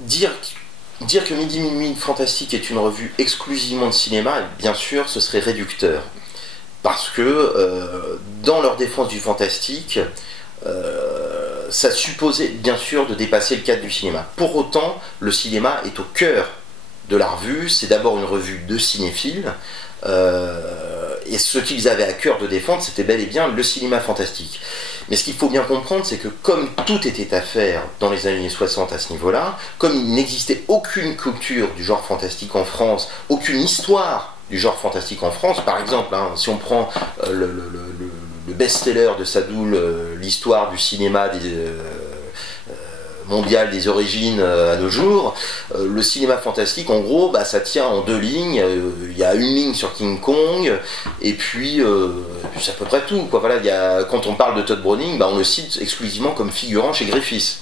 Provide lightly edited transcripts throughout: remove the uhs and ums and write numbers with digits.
dire, dire que Midi Minuit Fantastique est une revue exclusivement de cinéma, bien sûr, ce serait réducteur. Parce que dans leur défense du fantastique, ça supposait bien sûr de dépasser le cadre du cinéma. Pour autant, le cinéma est au cœur de la revue, c'est d'abord une revue de cinéphiles, et ce qu'ils avaient à cœur de défendre, c'était bel et bien le cinéma fantastique. Mais ce qu'il faut bien comprendre, c'est que comme tout était à faire dans les années 60 à ce niveau-là, comme il n'existait aucune culture du genre fantastique en France, aucune histoire du genre fantastique en France, par exemple, hein, si on prend le best-seller de Sadoul, l'histoire du cinéma mondial des origines à nos jours, le cinéma fantastique, en gros, bah, ça tient en deux lignes. Il y a une ligne sur King Kong, et puis c'est à peu près tout, quoi. Voilà, quand on parle de Todd Browning, bah, on le cite exclusivement comme figurant chez Griffiths.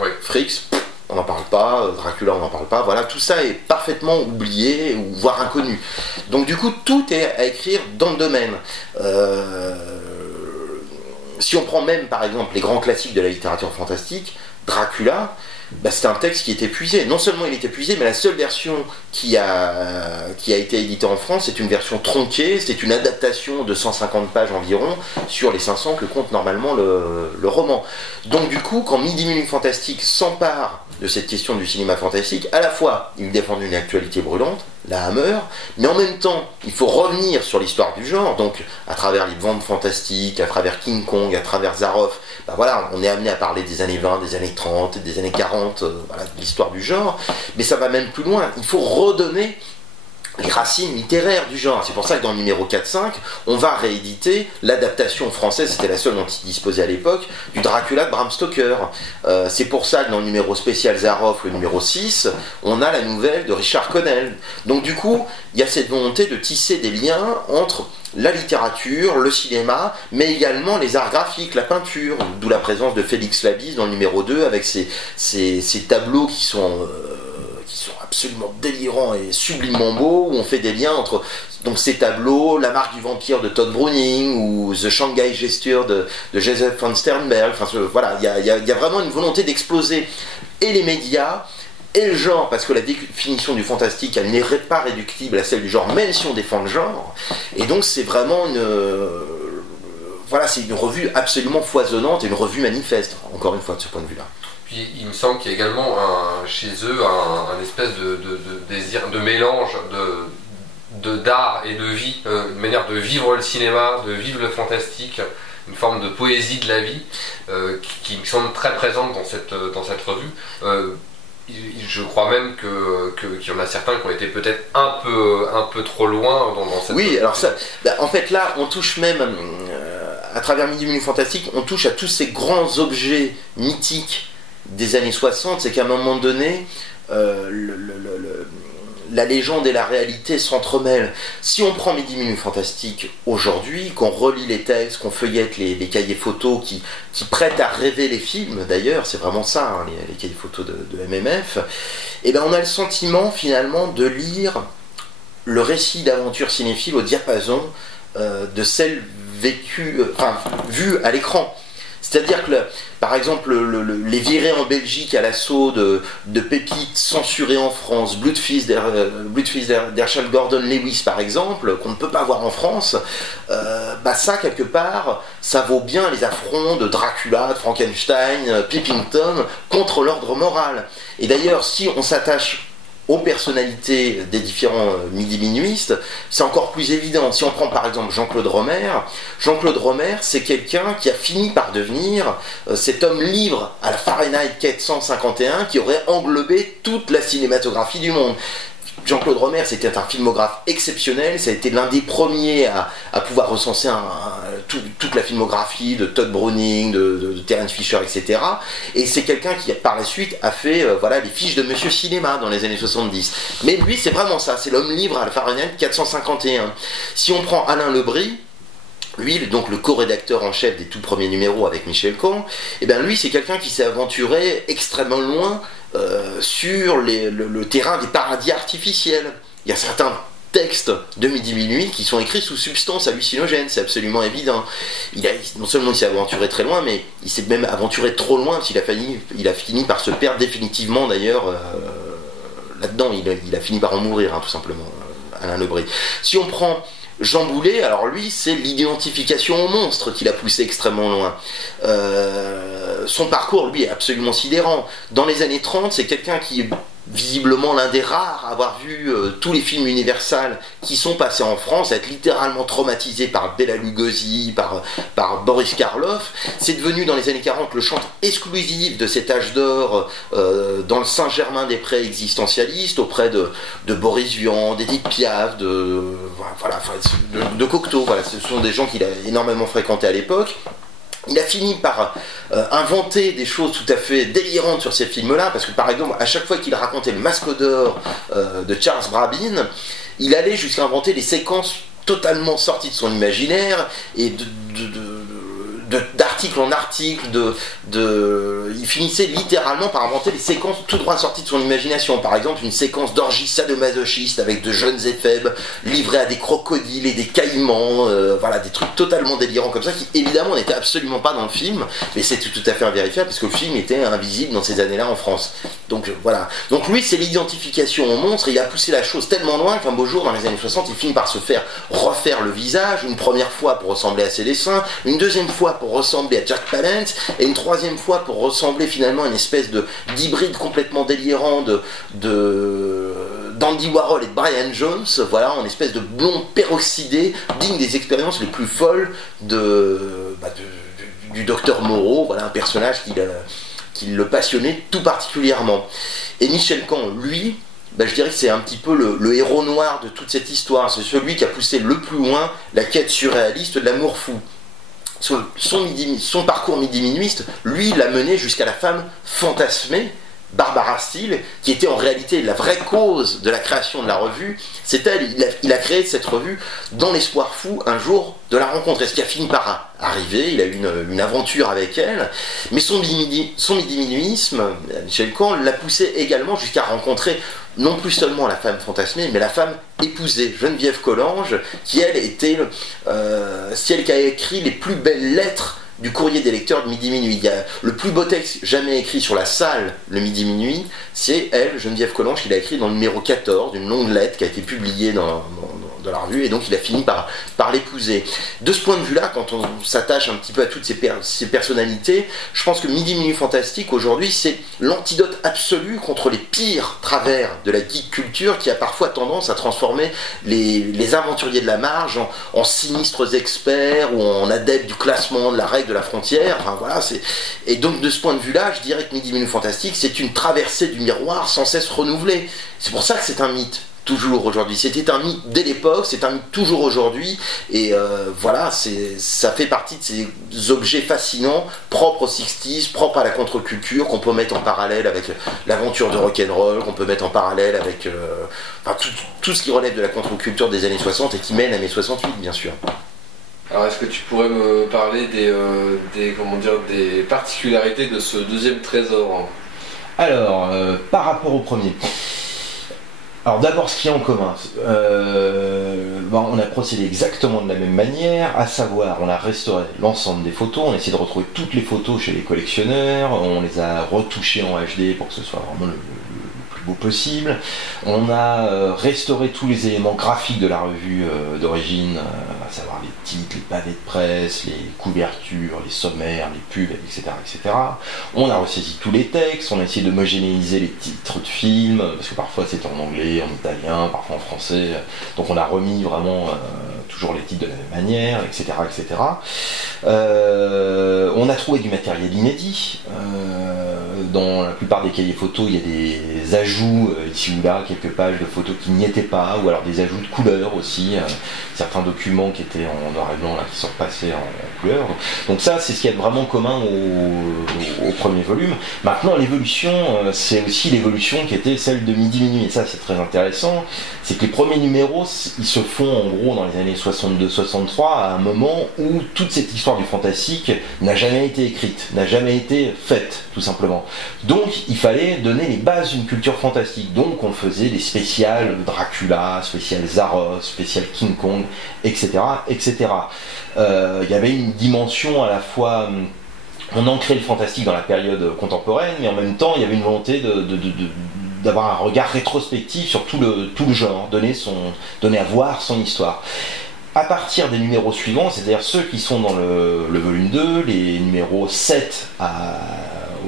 Oui. Fricks, on n'en parle pas, Dracula, on n'en parle pas. Voilà, tout ça est parfaitement oublié, ou voire inconnu. Donc du coup, tout est à écrire dans le domaine. Si on prend même, par exemple, les grands classiques de la littérature fantastique, Dracula, bah, c'est un texte qui est épuisé. Non seulement il est épuisé, mais la seule version qui a été éditée en France, c'est une version tronquée, c'est une adaptation de 150 pages environ, sur les 500 que compte normalement le roman. Donc du coup, quand Midi Minuit Fantastique s'empare de cette question du cinéma fantastique, à la fois, il défend une actualité brûlante, la Hammer, mais en même temps, il faut revenir sur l'histoire du genre, donc à travers les ventes fantastiques, à travers King Kong, à travers Zaroff, ben voilà, on est amené à parler des années 20, des années 30, des années 40, voilà, de l'histoire du genre, mais ça va même plus loin, il faut redonner les racines littéraires du genre. C'est pour ça que dans le numéro 4-5, on va rééditer l'adaptation française, c'était la seule dont il disposait à l'époque, du Dracula de Bram Stoker. C'est pour ça que dans le numéro spécial Zaroff, le numéro 6, on a la nouvelle de Richard Connell. Donc du coup, il y a cette volonté de tisser des liens entre la littérature, le cinéma, mais également les arts graphiques, la peinture, d'où la présence de Félix Labisse dans le numéro 2, avec ces tableaux qui sont absolument délirants et sublimement beaux, où on fait des liens entre donc ces tableaux, La marque du vampire de Todd Browning, ou The Shanghai Gesture de Joseph von Sternberg. Enfin, voilà, il y a vraiment une volonté d'exploser et les médias et le genre, parce que la définition du fantastique, elle n'est pas réductible à celle du genre, même si on défend le genre. Et donc c'est vraiment voilà, c'est une revue absolument foisonnante et une revue manifeste, encore une fois, de ce point de vue-là. Puis il me semble qu'il y a également chez eux un espèce de désir, de mélange d'art et de vie, une manière de vivre le cinéma, de vivre le fantastique, une forme de poésie de la vie qui me semble très présente dans cette revue. Je crois même qu'il y en a certains qui ont été peut-être un peu trop loin dans cette... Oui, alors ça, bah, en fait là, on touche même, à travers Midi Minuit Fantastique, on touche à tous ces grands objets mythiques des années 60, c'est qu'à un moment donné, la légende et la réalité s'entremêlent. Si on prend Midi Minuit Fantastique aujourd'hui, qu'on relit les textes, qu'on feuillette les cahiers photos qui prêtent à rêver les films, d'ailleurs, c'est vraiment ça, hein, les cahiers photos de MMF, et ben on a le sentiment finalement de lire le récit d'aventure cinéphile au diapason de celle vécue, vue à l'écran. C'est-à-dire que, par exemple, les virées en Belgique à l'assaut de pépites censurées en France, Bloodfeast d'Herschel Gordon Lewis par exemple, qu'on ne peut pas voir en France, bah ça, quelque part, ça vaut bien les affronts de Dracula, de Frankenstein, Pippington, contre l'ordre moral. Et d'ailleurs, si on s'attache aux personnalités des différents midi-minuistes, c'est encore plus évident. Si on prend par exemple Jean-Claude Romer, c'est quelqu'un qui a fini par devenir cet homme libre à la Fahrenheit 451 qui aurait englobé toute la cinématographie du monde. Jean-Claude Romer, c'était un filmographe exceptionnel, ça a été l'un des premiers à pouvoir recenser toute la filmographie de Todd Browning, de Terence Fisher, etc. Et c'est quelqu'un qui, par la suite, a fait voilà, les fiches de Monsieur Cinéma dans les années 70. Mais lui, c'est vraiment ça, c'est l'homme libre à la Fahrenheit 451. Si on prend Alain Lebris, lui, donc le co-rédacteur en chef des tout premiers numéros avec Michel Cohn, et bien lui, c'est quelqu'un qui s'est aventuré extrêmement loin sur le terrain des paradis artificiels. Il y a certains textes de Midi Minuit qui sont écrits sous substance hallucinogène, c'est absolument évident. Non seulement il s'est aventuré très loin, mais il s'est même aventuré trop loin, parce qu'il a fini par se perdre définitivement d'ailleurs là-dedans, il a fini par en mourir, hein, tout simplement, Alain Lebris. Si on prend Jean Boulet, alors lui, c'est l'identification au monstre qui l'a poussé extrêmement loin. Son parcours, lui, est absolument sidérant. Dans les années 30, c'est quelqu'un qui est visiblement l'un des rares à avoir vu tous les films Universal qui sont passés en France, à être littéralement traumatisé par Bela Lugosi, par Boris Karloff. C'est devenu dans les années 40 le chantre exclusif de cet âge d'or dans le Saint-Germain-des-Prés existentialiste, auprès de Boris Vian, d'Édith Piaf, de Cocteau. Voilà, ce sont des gens qu'il a énormément fréquentés à l'époque. Il a fini par inventer des choses tout à fait délirantes sur ces films-là, parce que par exemple, à chaque fois qu'il racontait le Masque d'or de Charles Brabin, il allait jusqu'à inventer des séquences totalement sorties de son imaginaire, et d'article en article, il finissait littéralement par inventer des séquences tout droit sorties de son imagination. Par exemple, une séquence d'orgie sadomasochiste avec de jeunes éphèbes livrés à des crocodiles et des caïmans, voilà, des trucs totalement délirants comme ça, qui évidemment n'étaient absolument pas dans le film, mais c'était tout à fait invérifiable, parce que le film était invisible dans ces années-là en France. Donc voilà. Donc lui, c'est l'identification au monstre, et il a poussé la chose tellement loin qu'un beau jour, dans les années 60, il finit par se faire refaire le visage, une première fois pour ressembler à ses dessins, une deuxième fois pour ressembler à Jack Palance, et une troisième fois pour ressembler finalement à une espèce d'hybride complètement délirant d'Andy Warhol et de Brian Jones, voilà, en espèce de blond peroxydé, digne des expériences les plus folles du docteur Moreau, voilà, un personnage qui le passionnait tout particulièrement. Et Michel Caen, lui, je dirais que c'est un petit peu le héros noir de toute cette histoire, c'est celui qui a poussé le plus loin la quête surréaliste de l'amour fou. Son parcours midi-minuiste, lui, l'a mené jusqu'à la femme fantasmée, Barbara Steele, qui était en réalité la vraie cause de la création de la revue. C'est elle, il a créé cette revue dans l'espoir fou un jour de la rencontrer, ce qui a fini par arriver. Il a eu une aventure avec elle, mais son midi-minuisme, Michel Caen, l'a poussé également jusqu'à rencontrer non plus seulement la femme fantasmée, mais la femme épousée, Geneviève Collange, qui elle était celle qui a écrit les plus belles lettres du courrier des lecteurs de Midi Minuit. Il y a le plus beau texte jamais écrit sur la salle, le Midi Minuit, c'est elle, Geneviève Collange, qui l'a écrit dans le numéro 14, d'une longue lettre qui a été publiée dans la revue, et donc il a fini par l'épouser. De ce point de vue-là, quand on s'attache un petit peu à toutes ces personnalités, je pense que Midi Minuit Fantastique, aujourd'hui, c'est l'antidote absolu contre les pires travers de la geek culture, qui a parfois tendance à transformer les aventuriers de la marge en sinistres experts, ou en adeptes du classement, de la règle, de la frontière. Enfin, voilà, et donc de ce point de vue-là, je dirais que Midi Minuit Fantastique, c'est une traversée du miroir sans cesse renouvelée. C'est pour ça que c'est un mythe. Toujours aujourd'hui. C'était un mythe dès l'époque, c'est un mythe toujours aujourd'hui, et voilà, ça fait partie de ces objets fascinants, propres aux 60s, propres à la contre-culture, qu'on peut mettre en parallèle avec l'aventure de rock'n'roll, qu'on peut mettre en parallèle avec tout ce qui relève de la contre-culture des années 60 et qui mène à mai 68, bien sûr. Alors est-ce que tu pourrais me parler des particularités de ce deuxième trésor ? Alors, par rapport au premier. Alors d'abord, ce qu'il y a en commun, on a procédé exactement de la même manière, à savoir, on a restauré l'ensemble des photos, on a essayé de retrouver toutes les photos chez les collectionneurs, on les a retouchées en HD pour que ce soit vraiment le plus beau possible. On a restauré tous les éléments graphiques de la revue d'origine, à savoir les titres, les pavés de presse, les couvertures, les sommaires, les pubs, etc., etc. On a ressaisi tous les textes, on a essayé d'homogénéiser les titres de films, parce que parfois c'était en anglais, en italien, parfois en français. Donc on a remis vraiment toujours les titres de la même manière, etc., etc. On a trouvé du matériel inédit. Dans la plupart des cahiers photos, il y a des ajouts ici ou là, quelques pages de photos qui n'y étaient pas, ou alors des ajouts de couleurs aussi, certains documents qui étaient en noir et blanc, là, qui sont repassés en couleur. Donc ça, c'est ce qu'il y a de vraiment commun au premier volume. Maintenant, l'évolution, c'est aussi l'évolution qui était celle de Midi Minuit, et ça c'est très intéressant, c'est que les premiers numéros, ils se font en gros dans les années 62-63, à un moment où toute cette histoire du fantastique n'a jamais été écrite, n'a jamais été faite, tout simplement. Donc il fallait donner les bases d'une culture fantastique, donc on faisait des spéciales Dracula, spéciales Zaros, spéciales King Kong, etc. etc. Il y avait une dimension à la fois... On ancrait le fantastique dans la période contemporaine, mais en même temps, il y avait une volonté d'avoir un regard rétrospectif sur tout le genre, donner à voir son histoire. À partir des numéros suivants, c'est-à-dire ceux qui sont dans le volume 2, les numéros 7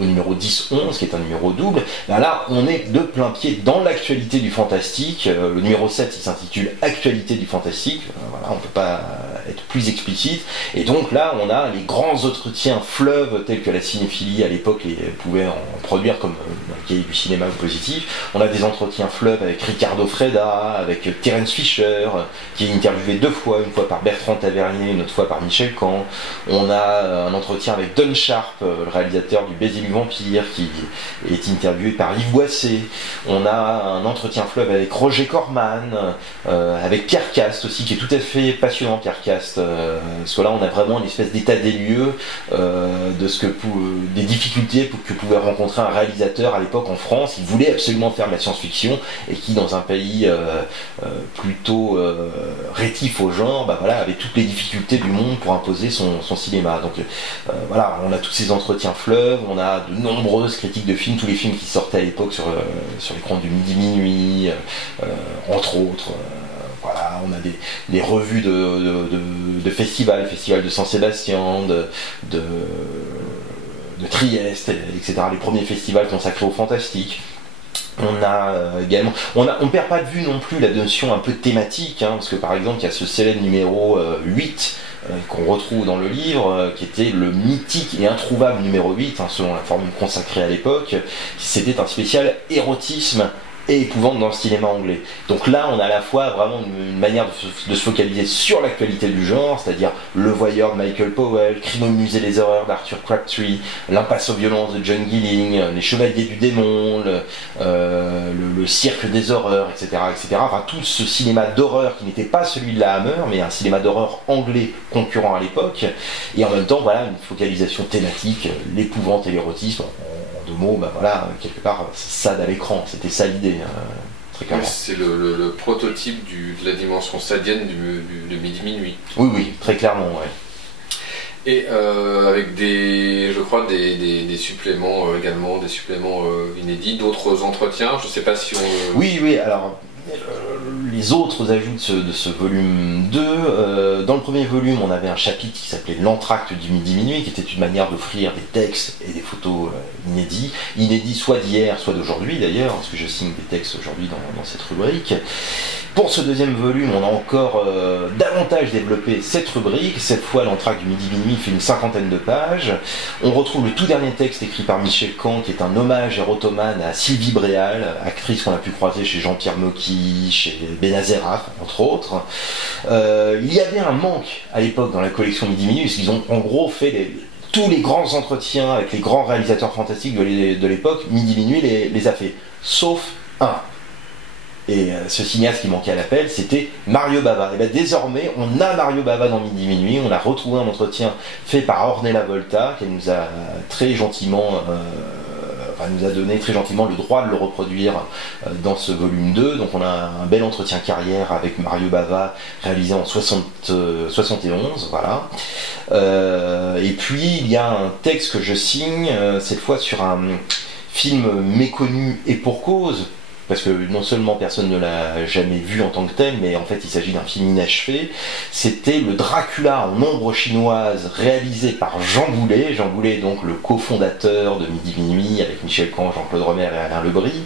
au numéro 10-11, qui est un numéro double, ben là on est de plein pied dans l'actualité du fantastique. Le numéro 7 il s'intitule Actualité du fantastique, voilà, on ne peut pas être plus explicite, et donc là on a les grands entretiens fleuves tels que la cinéphilie à l'époque pouvait en produire, comme dans le cahier du cinéma positif. On a des entretiens fleuves avec Ricardo Freda, avec Terence Fisher, qui est interviewé 2 fois, une fois par Bertrand Tavernier, une autre fois par Michel Caen. On a un entretien avec Don Sharp, le réalisateur du Baiser du Vampire, qui est interviewé par Yves Boisset. On a un entretien fleuve avec Roger Corman, avec Pierre Cast aussi, qui est tout à fait passionnant, Pierre Cast. Parce que là, on a vraiment une espèce d'état des lieux des difficultés que pouvait rencontrer un réalisateur à l'époque en France. Il voulait absolument faire de la science-fiction et qui, dans un pays plutôt rétif au genre, bah voilà, avait toutes les difficultés du monde pour imposer son cinéma. Donc voilà, on a tous ces entretiens fleuves, on a de nombreuses critiques de films, tous les films qui sortaient à l'époque sur l'écran du Midi Minuit, entre autres. Voilà, on a des revues de festivals, le festival de Saint-Sébastien, de Trieste, etc. Les premiers festivals consacrés au fantastique. On a également, on perd pas de vue non plus la notion un peu thématique, hein, parce que par exemple il y a ce célèbre numéro 8 qu'on retrouve dans le livre, qui était le mythique et introuvable numéro 8, hein, selon la formule consacrée à l'époque. C'était un spécial érotisme et épouvante dans le cinéma anglais. Donc là, on a à la fois vraiment une manière de se focaliser sur l'actualité du genre, c'est-à-dire Le Voyeur de Michael Powell, Crime au musée des horreurs d'Arthur Crabtree, L'impasse aux violences de John Gilling, Les Chevaliers du démon, le Cirque des horreurs, etc., etc. Enfin, tout ce cinéma d'horreur qui n'était pas celui de la Hammer, mais un cinéma d'horreur anglais concurrent à l'époque, et en même temps, voilà, une focalisation thématique, l'épouvante et l'érotisme. De mots, bah voilà, quelque part, c'est ça à l'écran, c'était ça l'idée, très clairement. C'est le prototype de la dimension sadienne de Midi Minuit. Oui, oui, très clairement, ouais. Et avec je crois, des suppléments également, des suppléments inédits, d'autres entretiens, je ne sais pas si on... Oui, oui, alors... Les autres ajouts de ce volume 2, dans le premier volume on avait un chapitre qui s'appelait L'entracte du Midi Minuit, qui était une manière d'offrir des textes et des photos inédits soit d'hier, soit d'aujourd'hui d'ailleurs, parce que je signe des textes aujourd'hui dans cette rubrique. Pour ce deuxième volume, on a encore davantage développé cette rubrique. Cette fois, l'entracte du Midi Minuit fait une 50aine de pages. On retrouve le tout dernier texte écrit par Michel Caen, qui est un hommage érotomane à Sylvie Bréal, actrice qu'on a pu croiser chez Jean-Pierre Mocky, chez Benazeraf, entre autres. Il y avait un manque à l'époque dans la collection Midi Minuit, parce qu'ils ont en gros fait tous les grands entretiens avec les grands réalisateurs fantastiques de l'époque. Midi Minuit les a fait, sauf un. Et ce cinéaste qui manquait à l'appel, c'était Mario Bava. Et bien désormais, on a Mario Bava dans Midi Minuit. On a retrouvé un entretien fait par Ornella Volta, qui nous a très gentiment, nous a donné très gentiment le droit de le reproduire dans ce volume 2. Donc on a un bel entretien carrière avec Mario Bava, réalisé en 71, voilà. Et puis il y a un texte que je signe, cette fois sur un film méconnu et pour cause, parce que non seulement personne ne l'a jamais vu en tant que tel, mais en fait il s'agit d'un film inachevé. C'était le Dracula en ombre chinoise, réalisé par Jean Boulet. Jean Boulet, donc le cofondateur de Midi Minuit, avec Michel Caen, Jean-Claude Romer et Alain Lebris.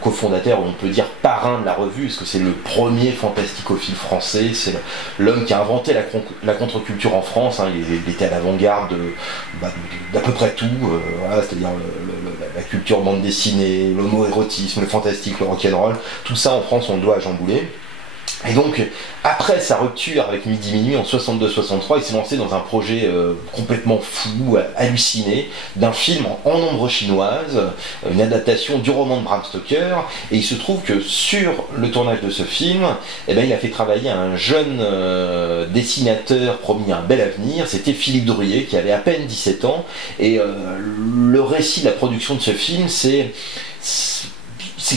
Cofondateur, on peut dire parrain de la revue, parce que c'est le premier fantasticophile français. C'est l'homme qui a inventé la contre-culture en France, hein. Il était à l'avant-garde d'à peu près tout, voilà, c'est-à-dire la culture bande dessinée, l'homo-érotisme, le fantastique, le rock'n'roll, tout ça en France on le doit à Jean Boulet. Et donc, après sa rupture avec Midi Minuit en 62-63, il s'est lancé dans un projet complètement fou, halluciné, d'un film en ombre chinoise, une adaptation du roman de Bram Stoker. Et il se trouve que sur le tournage de ce film, eh ben, il a fait travailler un jeune dessinateur promis un bel avenir, c'était Philippe Drouillet, qui avait à peine 17 ans. Et le récit de la production de ce film, c'est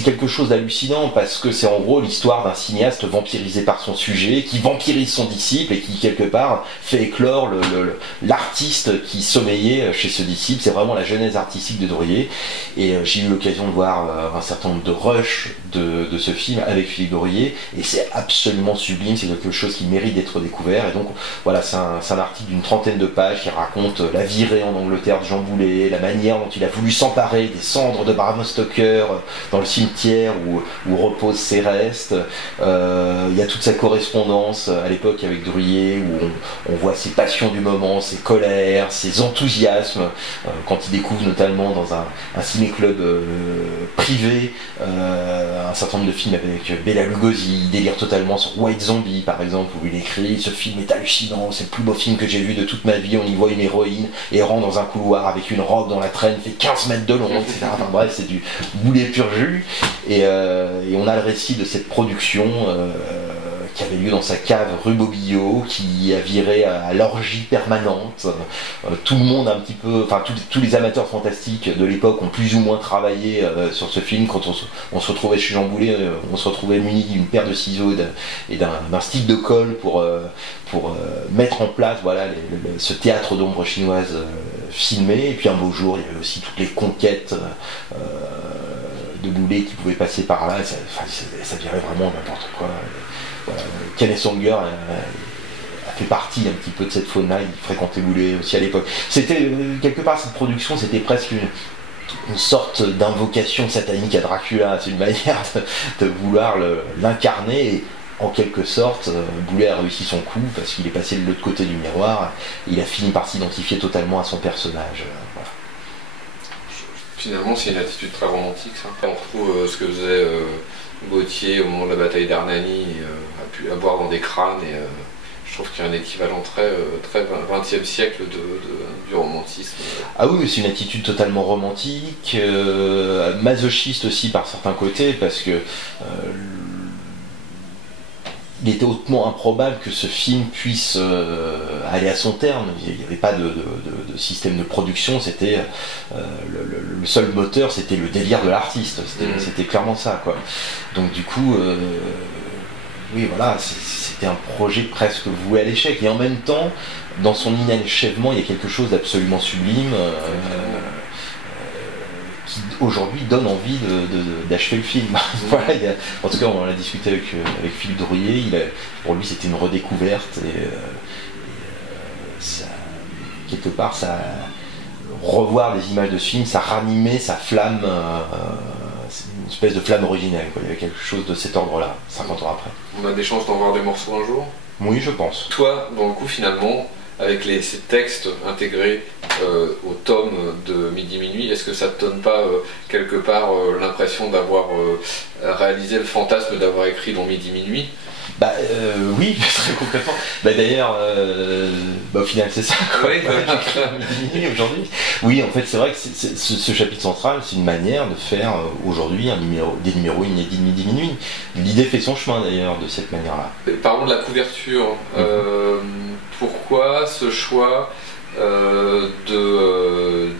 quelque chose d'hallucinant parce que c'est en gros l'histoire d'un cinéaste vampirisé par son sujet, qui vampirise son disciple et qui quelque part fait éclore l'artiste qui sommeillait chez ce disciple. C'est vraiment la genèse artistique de Drouillet. Et j'ai eu l'occasion de voir un certain nombre de rushs de ce film avec Philippe Drouillet et c'est absolument sublime, c'est quelque chose qui mérite d'être découvert. Et donc voilà, c'est un article d'une trentaine de pages qui raconte la virée en Angleterre de Jean Boulet, la manière dont il a voulu s'emparer des cendres de Bram Stoker dans le cimetière où reposent ses restes. Il y a toute sa correspondance à l'époque avec Drouillet où on voit ses passions du moment, ses colères, ses enthousiasmes quand il découvre notamment dans un ciné-club privé un certain nombre de films avec Bela Lugosi. Il délire totalement sur White Zombie par exemple, où il écrit: ce film est hallucinant, c'est le plus beau film que j'ai vu de toute ma vie, on y voit une héroïne errant dans un couloir avec une robe dont la traîne fait 15 mètres de long, etc. Enfin bref, c'est du Boulet pur jus. Et on a le récit de cette production qui avait lieu dans sa cave rue Bobillot, qui a viré à l'orgie permanente. Tout le monde un petit peu, enfin tous les amateurs fantastiques de l'époque ont plus ou moins travaillé sur ce film. Quand on se retrouvait chez Jean Boulet, on se retrouvait muni d'une paire de ciseaux et d'un stick de colle pour mettre en place voilà, ce théâtre d'ombre chinoise filmé. Et puis un beau jour, il y avait aussi toutes les conquêtes de Boulet qui pouvaient passer par là. Ça virait vraiment n'importe quoi. Voilà. Kenneth Anger a fait partie un petit peu de cette faune-là, il fréquentait Boulet aussi à l'époque. C'était, quelque part, cette production, c'était presque une sorte d'invocation satanique à Dracula. C'est une manière de vouloir l'incarner. Et en quelque sorte, Boulet a réussi son coup parce qu'il est passé de l'autre côté du miroir. Il a fini par s'identifier totalement à son personnage. Voilà. Finalement, c'est une attitude très romantique, ça. On retrouve ce que faisait Gauthier au moment de la bataille d'Hernani, à boire dans des crânes, et je trouve qu'il y a un équivalent très 20e siècle du romantisme. Ah oui, c'est une attitude totalement romantique, masochiste aussi par certains côtés, parce que il était hautement improbable que ce film puisse aller à son terme. Il n'y avait pas de système de production, c'était le seul moteur, c'était le délire de l'artiste, c'était clairement ça, quoi. Donc du coup, oui voilà, c'était un projet presque voué à l'échec, et en même temps, dans son inachèvement, il y a quelque chose d'absolument sublime, qui aujourd'hui donne envie d'achever le film. Voilà, en tout cas, on en a discuté avec Philippe Drouillet, pour lui c'était une redécouverte, et ça, quelque part, ça revoir des images de ce film, ça ranimait sa flamme, une espèce de flamme originelle, quoi. Il y avait quelque chose de cet ordre-là, 50 ans après. On a des chances d'en voir des morceaux un jour ? Oui, je pense. Toi, dans le coup, finalement, avec ces textes intégrés au tome de Midi Minuit, est-ce que ça te donne pas quelque part l'impression d'avoir réalisé le fantasme d'avoir écrit dans Midi Minuit ? Bah oui, très concrètement. Bah d'ailleurs, au final c'est ça. Oui, Midi aujourd'hui. Oui, en fait c'est vrai que ce chapitre central, c'est une manière de faire aujourd'hui des numéros inédits de Midi Minuit. L'idée fait son chemin d'ailleurs de cette manière-là. Parlons de la couverture. Pourquoi ce choix d'une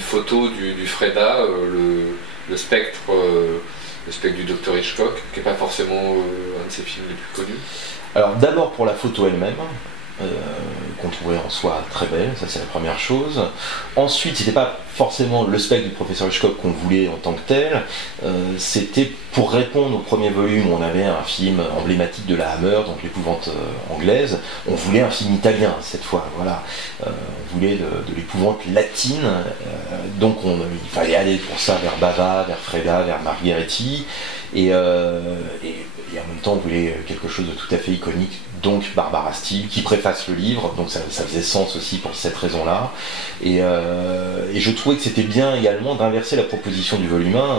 photo du Freda, le spectre du Dr Hitchcock, qui n'est pas forcément un de ses films les plus connus? Alors d'abord pour la photo elle-même, qu'on trouvait en soi très belle, ça c'est la première chose. Ensuite, c'était pas forcément le spectre du professeur Hitchcock qu'on voulait en tant que tel, c'était pour répondre au premier volume où on avait un film emblématique de la Hammer, donc l'épouvante anglaise. On voulait un film italien cette fois, voilà. On voulait de l'épouvante latine, donc il fallait aller pour ça vers Bava, vers Freda, vers Margheretti. Et en même temps, on voulait quelque chose de tout à fait iconique, donc Barbara Steele, qui préface le livre, donc ça faisait sens aussi pour cette raison-là. Et je trouvais que c'était bien également d'inverser la proposition du volume 1.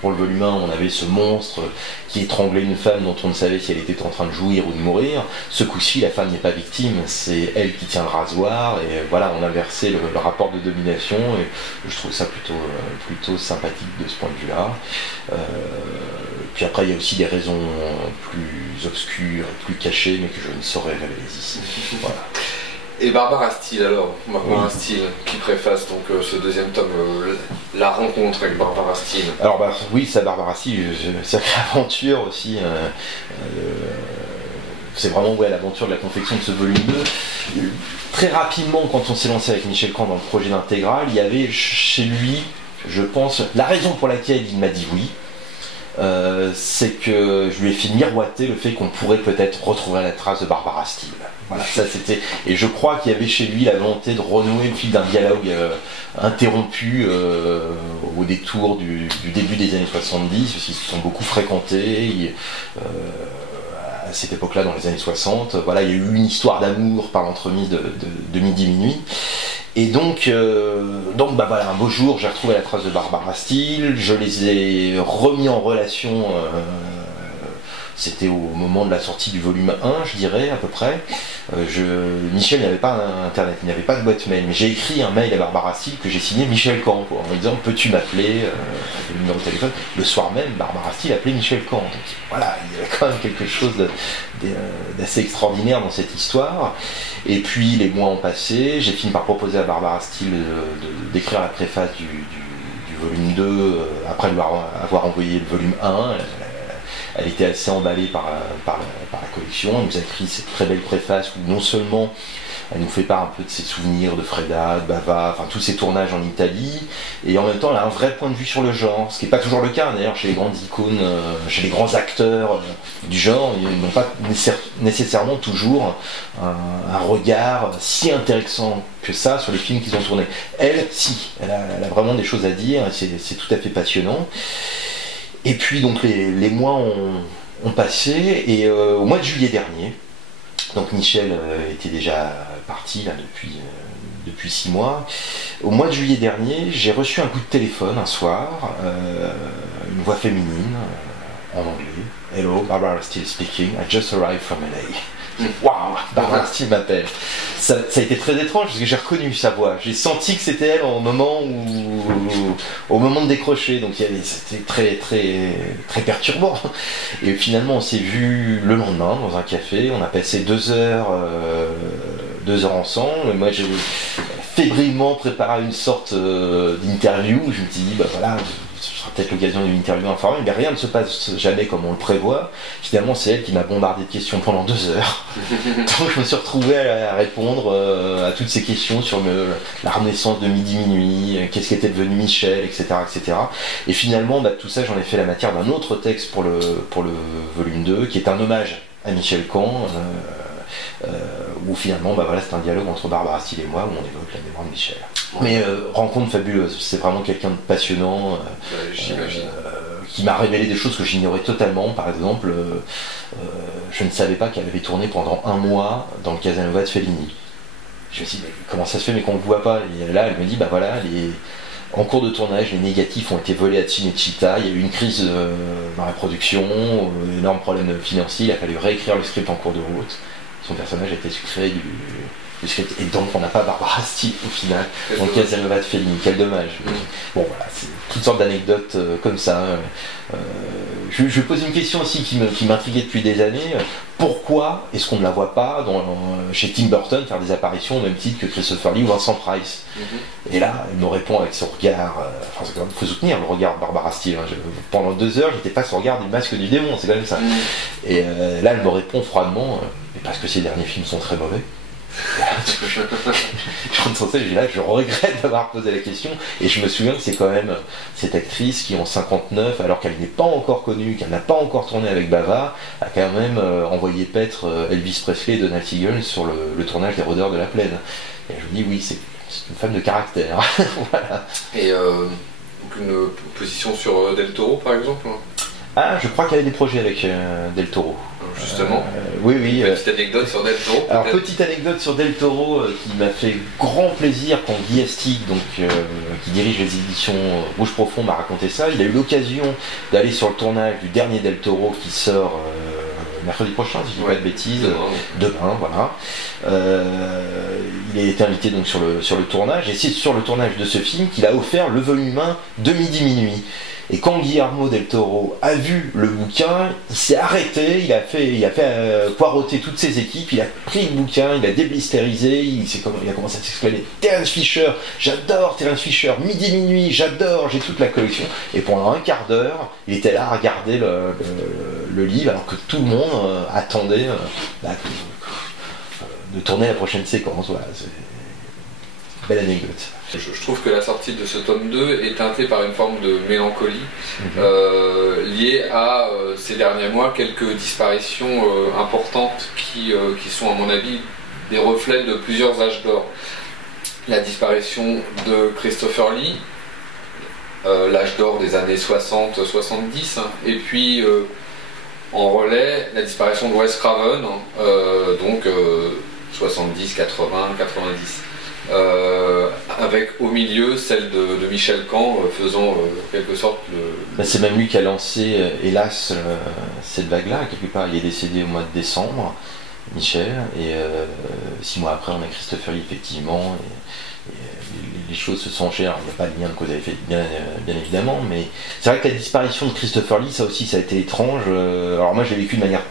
Pour le volume 1, on avait ce monstre qui étranglait une femme dont on ne savait si elle était en train de jouir ou de mourir. Ce coup-ci, la femme n'est pas victime, c'est elle qui tient le rasoir, et voilà, on inversait le rapport de domination, et je trouve ça plutôt sympathique de ce point de vue-là. Puis après, il y a aussi des raisons plus obscures, plus cachées, mais que je ne saurais révéler ici. Voilà. Et Barbara Steele alors, Barbara Steele qui préface donc ce deuxième tome, la rencontre avec Barbara Steele. Alors oui, ça Barbara Steele, sacrée aventure aussi. C'est vraiment l'aventure de la confection de ce volume 2. Très rapidement, quand on s'est lancé avec Michel Camp dans le projet d'Intégral, il y avait chez lui, je pense, la raison pour laquelle il m'a dit oui. C'est que je lui ai fait miroiter le fait qu'on pourrait peut-être retrouver la trace de Barbara Steele. Voilà, ça c'était. Et je crois qu'il y avait chez lui la volonté de renouer le fil d'un dialogue interrompu au détour du début des années 70, parce qu'ils se sont beaucoup fréquentés. À cette époque-là, dans les années 60, voilà, il y a eu une histoire d'amour par l'entremise de Midi Minuit. Et donc voilà, un beau jour, j'ai retrouvé la trace de Barbara Steele, je les ai remis en relation, c'était au moment de la sortie du volume 1, je dirais, à peu près. Michel n'avait pas internet, il n'avait pas de boîte mail, mais j'ai écrit un mail à Barbara Steele que j'ai signé Michel Camp, en lui disant « Peux-tu m'appeler ?» le numéro de téléphone. Le soir même, Barbara Steele appelait Michel Camp. Donc voilà, il y avait quand même quelque chose d'assez extraordinaire dans cette histoire. Et puis les mois ont passé, j'ai fini par proposer à Barbara Steele d'écrire la préface du volume 2, après lui avoir envoyé le volume 1. Elle était assez emballée par la collection. Elle nous a écrit cette très belle préface où non seulement elle nous fait part un peu de ses souvenirs de Freda, de Bava, enfin tous ses tournages en Italie, et en même temps elle a un vrai point de vue sur le genre, ce qui n'est pas toujours le cas d'ailleurs chez les grandes icônes, chez les grands acteurs du genre, ils n'ont pas nécessairement toujours un regard si intéressant que ça sur les films qu'ils ont tournés. Elle, si, elle a vraiment des choses à dire, c'est tout à fait passionnant. Et puis donc les mois ont passé, et au mois de juillet dernier, donc Michel était déjà parti là, depuis 6 mois. Au mois de juillet dernier, j'ai reçu un coup de téléphone un soir, une voix féminine en anglais. « Hello, Barbara Steele speaking, I just arrived from LA. » Waouh, Barbara Steele m'appelle. Ça a été très étrange parce que j'ai reconnu sa voix. J'ai senti que c'était elle au moment de décrocher. Donc c'était très très très perturbant. Et finalement, on s'est vu le lendemain dans un café. On a passé 2 heures ensemble. Moi, j'ai fébrilement préparé une sorte d'interview. Je me suis dit, bah voilà, ce sera peut-être l'occasion d'une interview informelle, mais rien ne se passe jamais comme on le prévoit. Finalement, c'est elle qui m'a bombardé de questions pendant 2 heures. Donc je me suis retrouvé à répondre à toutes ces questions sur la renaissance de Midi Minuit, qu'est-ce qu'était devenu Michel, etc. etc. Et finalement, tout ça, j'en ai fait la matière d'un autre texte pour le volume 2, qui est un hommage à Michel Camp, où finalement, c'est un dialogue entre Barbara Steele et moi, où on évoque la mémoire de Michel. Mais rencontre fabuleuse, c'est vraiment quelqu'un de passionnant, qui m'a révélé des choses que j'ignorais totalement. Par exemple, je ne savais pas qu'elle avait tourné pendant 1 mois dans le Casanova de Fellini. Je me suis dit, mais comment ça se fait mais qu'on ne le voit pas? Et là, elle me dit, en cours de tournage, les négatifs ont été volés à Cinecittà, il y a eu une crise dans la production, un énorme problème financier, il a fallu réécrire le script en cours de route. Son personnage a été sucré du script, et donc on n'a pas Barbara Steele au final, donc Casanova de Fellini, quel dommage. Bon voilà, c'est toutes sortes d'anecdotes comme ça. Je pose une question aussi qui m'intriguait depuis des années. Pourquoi est-ce qu'on ne la voit pas chez Tim Burton faire des apparitions au même titre que Christopher Lee ou Vincent Price? Et là, elle me répond avec son regard, il faut soutenir le regard de Barbara Steele. Pendant 2 heures, j'étais face au regard du masque du démon, c'est quand même ça. Et là, elle me répond froidement, parce que ses derniers films sont très mauvais. Je regrette d'avoir posé la question, et je me souviens que c'est quand même cette actrice qui en 59, alors qu'elle n'est pas encore connue, qu'elle n'a pas encore tourné avec Bava, a quand même envoyé paître Elvis Presley et Donald Siegel sur le tournage des Rôdeurs de la Plaine. Et je me dis oui, c'est une femme de caractère. Voilà. Et donc une position sur Del Toro par exemple? Ah, je crois qu'il y avait des projets avec Del Toro. Justement, oui, oui. petite anecdote sur Del Toro. Alors, petite anecdote sur Del Toro qui m'a fait grand plaisir quand Guy Astig, donc, qui dirige les éditions Rouge Profond, m'a raconté ça. Il a eu l'occasion d'aller sur le tournage du dernier Del Toro qui sort mercredi prochain, si je ne dis pas de bêtises. Demain, voilà. Il a été invité donc sur le tournage, et c'est sur le tournage de ce film qu'il a offert le volume 1 de Midi Minuit. Et quand Guillermo del Toro a vu le bouquin, il s'est arrêté, il a fait poireauter toutes ses équipes, il a pris le bouquin, il a déblistérisé, il a commencé à s'exclamer « Terence Fisher, j'adore Terence Fisher, Midi Minuit, j'adore, j'ai toute la collection ». Et pendant un quart d'heure, il était là à regarder le livre, alors que tout le monde attendait de tourner la prochaine séquence. Voilà, c'est une belle anecdote. Je trouve que la sortie de ce tome 2 est teintée par une forme de mélancolie liée à ces derniers mois quelques disparitions importantes qui sont à mon avis des reflets de plusieurs âges d'or. La disparition de Christopher Lee, l'âge d'or des années 60-70, et puis en relais la disparition de Wes Craven, donc 70, 80, 90. Avec au milieu celle de Michel Caen faisant quelque sorte le... C'est même lui qui a lancé, hélas, cette vague-là, quelque part. Il est décédé au mois de décembre, Michel, et 6 mois après on a Christopher Lee, effectivement, et les choses se sont enchaînées. Alors, il n'y a pas de lien de cause à effet, bien évidemment, mais c'est vrai que la disparition de Christopher Lee, ça aussi, ça a été étrange. Alors moi, je l'ai vécu de manière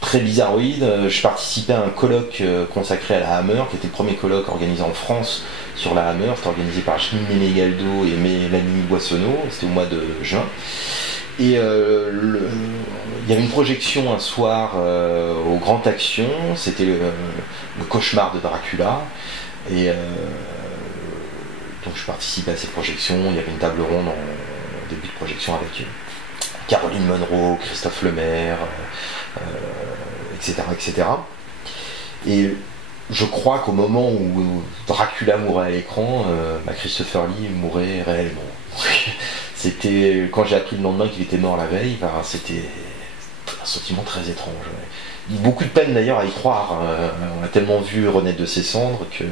très bizarroïde. Je participais à un colloque consacré à la Hammer, qui était le premier colloque organisé en France sur la Hammer. C'était organisé par Mémé Galdo et Mélanie Boissonneau, c'était au mois de juin. Et il y avait une projection un soir au Grand Action, c'était le cauchemar de Dracula. Et donc je participais à cette projection. Il y avait une table ronde en début de projection avec Caroline Munro, Christophe Lemaire, etc., etc. Et je crois qu'au moment où Dracula mourait à l'écran, Christopher Lee mourait réellement. C'était, quand j'ai appris le lendemain qu'il était mort la veille, c'était un sentiment très étrange. Beaucoup de peine d'ailleurs à y croire. On a tellement vu renaître de ses cendres que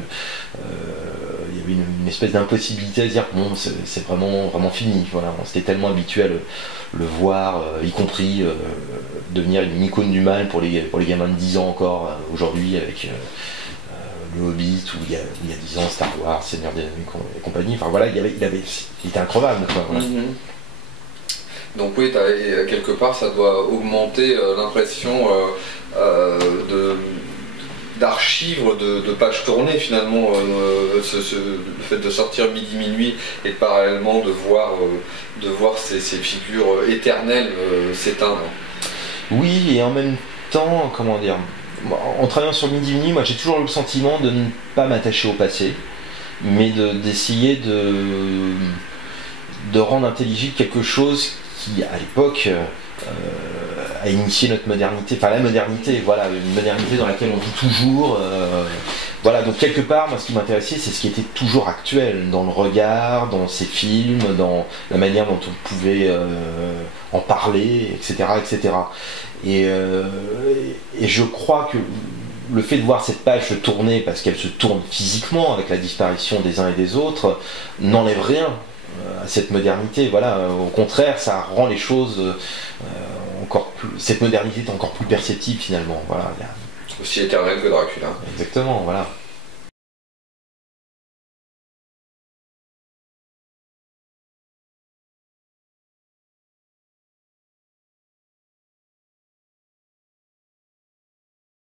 il y avait une espèce d'impossibilité à se dire bon, c'est vraiment fini. Voilà, on s'était tellement habitué à le voir, y compris devenir une icône du mal pour les gamins de 10 ans encore aujourd'hui, avec le Hobbit, ou il y a 10 ans Star Wars, Seigneur des Anneaux et compagnie. Enfin voilà, il était increvable, quoi, voilà. Donc oui, quelque part ça doit augmenter l'impression d'archives, de pages tournées finalement, le fait de sortir Midi Minuit et parallèlement de voir ces figures éternelles s'éteindre. Oui, et en même temps, comment dire, en travaillant sur Midi Minuit, moi j'ai toujours eu le sentiment de ne pas m'attacher au passé, mais d'essayer de rendre intelligible quelque chose qui, à l'époque, a initié notre modernité, enfin la modernité, voilà, une modernité dans laquelle on vit toujours. Voilà, donc quelque part, moi ce qui m'intéressait, c'est ce qui était toujours actuel, dans le regard, dans ces films, dans la manière dont on pouvait en parler, etc., etc. Et je crois que le fait de voir cette page se tourner, parce qu'elle se tourne physiquement avec la disparition des uns et des autres, n'enlève rien à cette modernité. Voilà, au contraire, ça rend les choses encore plus... Cette modernité est encore plus perceptible finalement. Voilà. Aussi éternelle que Dracula. Exactement, voilà.